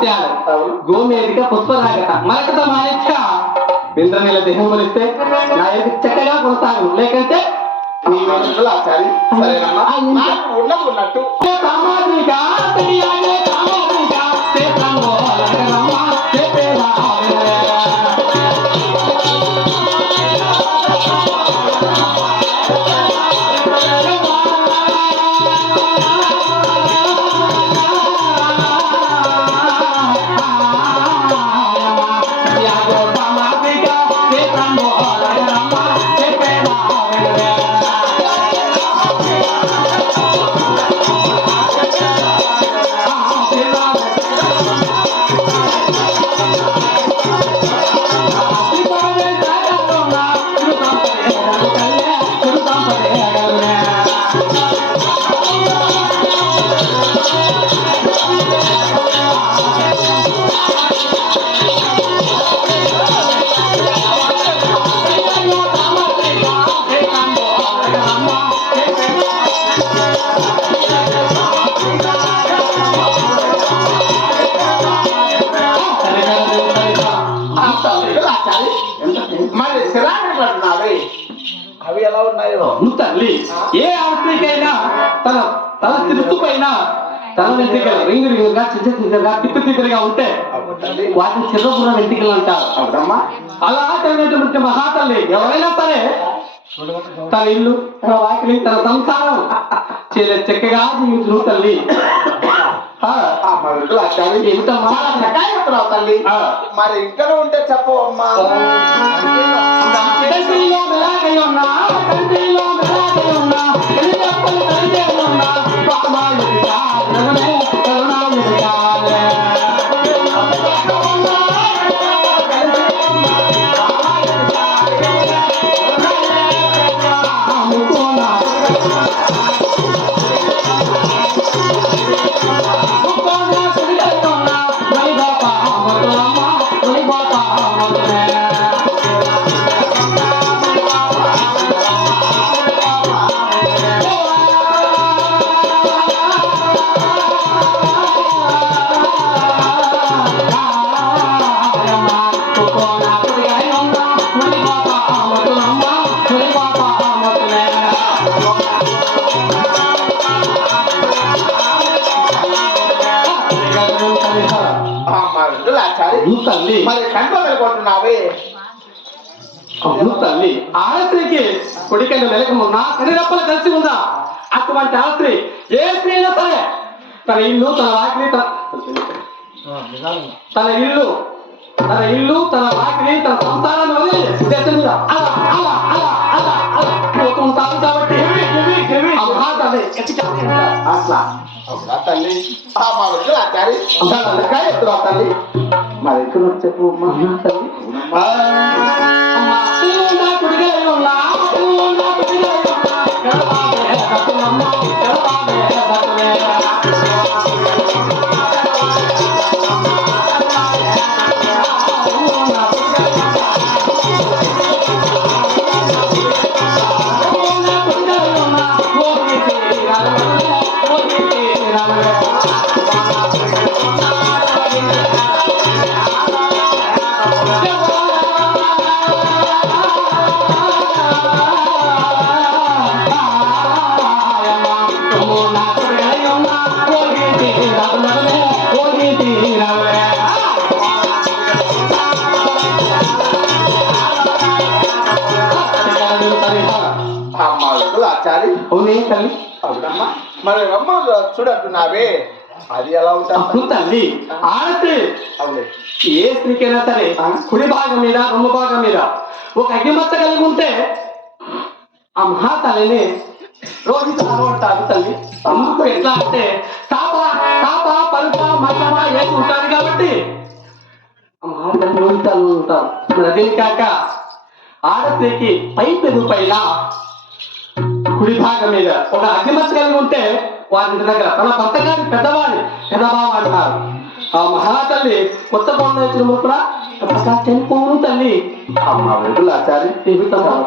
ముత్యాలు గోమేదిక పుష్పరాగత మరకత మాయచ్చ ఇంద్రనీల దేహం కొలిస్తే నా యొక్క చక్కగా కొనసాగను లేకంటే నీ మనసులో ఆచారి సరేనమ్మా ఉన్నట్టు సామాజిక సామాజిక క్షేత్రంలో మరి శిలాటన్నావే అవి ఎలా ఉన్నాయో తల్లి ఏ ఆస్తికైనా తన తిరుచుపైన తన వెంట్రుకలు రింగు రింగుగా చిన్నగా తిప్పిగా ఉంటే వాటిని చిన్నపురం వెంట్రుకలు అంటారు. అవునమ్మా. అలా కలిగినటువంటి మహాతల్లి ఎవరైనా సరే తన ఇల్లు తన వాకిలి తన సంసారం చక్కగా జీవించు తల్లి. తల్లి మరి ఇక్కడ ఉంటే చెప్పవమ్మా. మరి కంట్లో వెళ్ళిపోతున్నావే తల్లి. ఆడస్త్రీకి కొడికైన వెలకమున్నా కనిరప్పలు కలిసి ఉందా? అటువంటి ఆస్త్రి ఏ స్త్రీ అయినా సరే తన ఇల్లు తన వాకిలి తన వాకిలి తన సంసారాన్ని వదిలి దేశం మీద అలా అలా అలా అలా అలా పోతుంటారు. కాబట్టి అట్లా తల్లి మా వద్దు ఆచారి తల్లి మరి ఎక్కడ చెప్పు తల్లి. అవునే తల్లి. అవునమ్మా. మరి రమ్మ చూడంటున్నావే అది ఎలా ఉంటుంది తల్లి? ఆడస్త్రీ ఏ స్త్రీకైనా సరే కుడి భాగం మీద రొమ్మ భాగం మీద ఒక అగ్గిమచ్చ కలిగి ఉంటే ఆ మహాతల్లిని రోహితాలు అంటారు తల్లి. అందుకు ఎట్లా అంటే తాప పరుప మల్లమ వేసి ఉంటారు కాబట్టి ఆ మహాతల్లి రోహితాలు ఉంటారు. మరి అదే కాక ఆడస్త్రీకి పై పెరుగు పైన కుడి భాగం మీద ఒక అగ్గిమచ్చ కలిగి ఉంటే వారి దగ్గర తన భర్త గారి పెద్దవాడి పెద్దబావ అంటారు. ఆ మహాతల్లి కొత్త కొండ కూడా చనిపోను తల్లి. అమ్మ వెంకటాచారి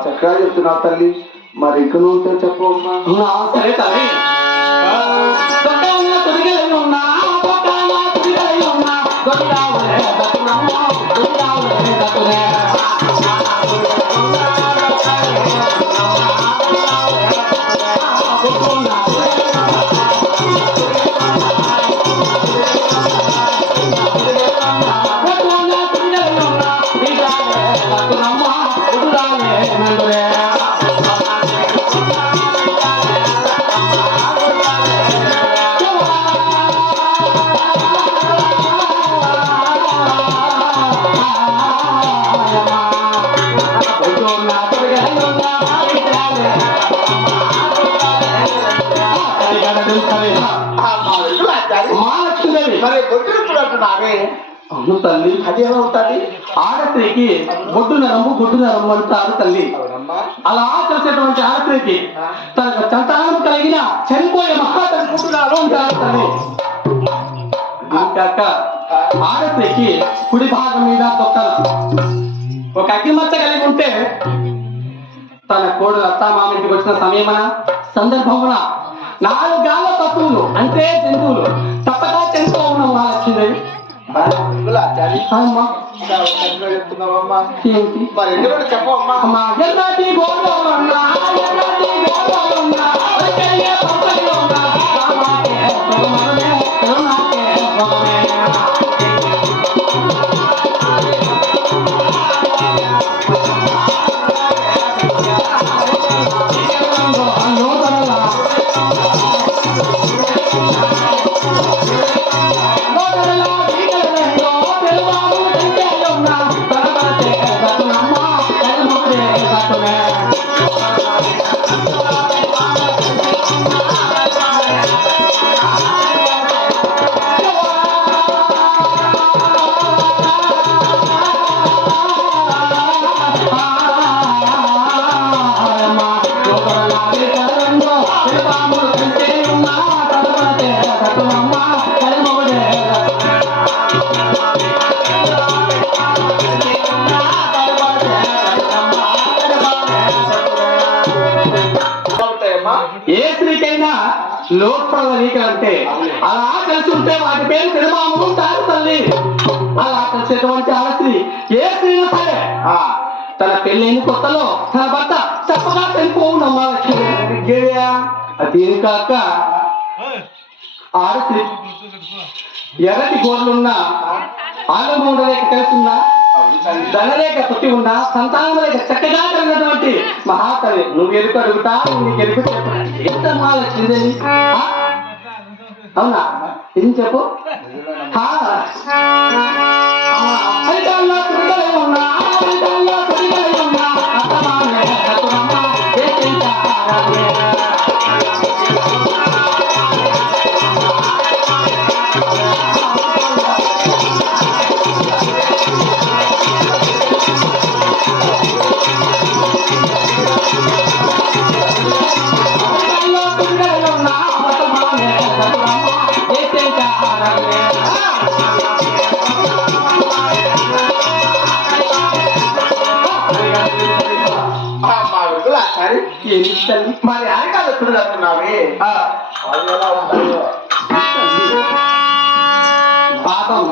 చక్కగా చెప్తున్నావు తల్లి. మరి ఇంక నువ్వు చెప్పు అమ్మా. సరే తల్లి. గొడిరావులే దత్తునమ్మ గొడిరావులే దత్తునే మహాలక్ష్మీదేవి మరి బొడ్డు అంటున్నావే అవును తల్లి అది ఏమవుతుంది ఆడస్త్రీకి బొడ్డు నరము అంటారు తల్లి అలా కలిసేటువంటి ఆడస్త్రీకి తనకు సంతానం కలిగిన చనిపోయే మహాతల్లి పుట్టురాలు అంటారు తల్లి కాక ఆడస్త్రీకి కుడి భాగం మీద దొక్కల ఒక అగ్గిమచ్చ కలిగి ఉంటే తన కోడలు అత్తామామింటికి వచ్చిన సమయమన సందర్భమున 4 గాల పశువులు అంటే జంతువులు తప్పక చనిపో ఉన్నాం మహాలక్ష్మీదేవి అమ్మా చెప్తున్నావమ్మా ఏంటి మరి ఎందుకంటే చెప్పమ్మా అమ్మా ఎర్రటి గోడలున్నా ఎర్రటి ఏ స్త్రీకైనా లోపల అంటే అలా కలిసి ఉంటే వాటి పేరు తిరుమాము ఉంటారు తల్లి అలా కలిసేటువంటి ఆడస్త్రీ ఏ స్త్రీ సరే తన పెళ్ళైన కొత్తలో తన భర్త తప్పగా చనిపోవునమ్మా లక్ష్మి అదేం కాక ఆడస్త్రీ ఎర్రటి గోర్లున్న ఆగమ రేఖ కలిసి ఉందా ధనరేఖ పుట్టి ఉన్నా సంతానం రేఖ చక్కగా కలిగినటువంటి మహాకవి నువ్వు ఎరుకు అడుగుతా నీకు ఎరుకు చెప్పు మహాలక్ష్మి అవునా ఏం చెప్పు మరి ఆనకాలు ఎప్పుడు పాపం